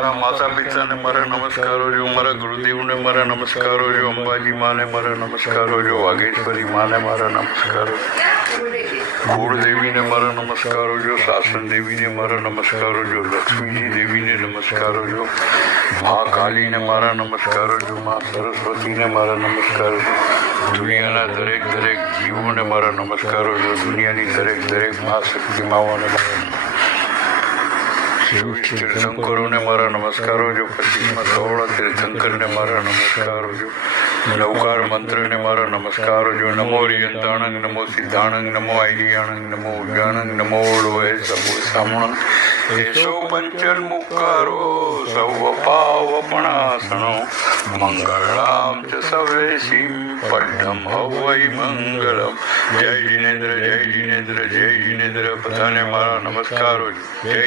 મારા માતા પિતાને મારા નમસ્કારો જો, મારા ગુરુદેવને મારા નમસ્કારો જો, અંબાજી માને મારા નમસ્કારો જો, વાઘેશ્વરી માને મારા નમસ્કારો, કુળદેવીને મારા નમસ્કારો જો, શાસન દેવીને મારા નમસ્કારો જો, લક્ષ્મીજી દેવીને નમસ્કારો જો, મહાકાલીને મારા નમસ્કારો જો, મા સરસ્વતીને મારા નમસ્કારો જો, દુનિયાના દરેક જીવોને મારા નમસ્કારો જો, દુનિયાની દરેક મા શક્તિ માઓને તીર્થંકરોને મારા નમસ્કારો જો, પચીસમાં 16 તીર્થંકરને મારા નમસ્કારો જો, નવકાર મંત્રને મારા નમસ્કારો જો, નમો રિયંતાણંગ, નમો સિદ્ધાણંગ, નમો આઈલિયાણંગ, નમો ઉજાણંગ, નમો લોહે સબો સામણંગ, એસો પંચન્મુકારો સૌ પાવપણાસણો, મંગળામ ચ સવેશીમ પઢ્ઢમ હવૈ મંગલમ. જય જિનેન્દ્ર, જય જિનેન્દ્ર, જય જિનેન્દ્ર. બધાને મારા નમસ્કારો. જય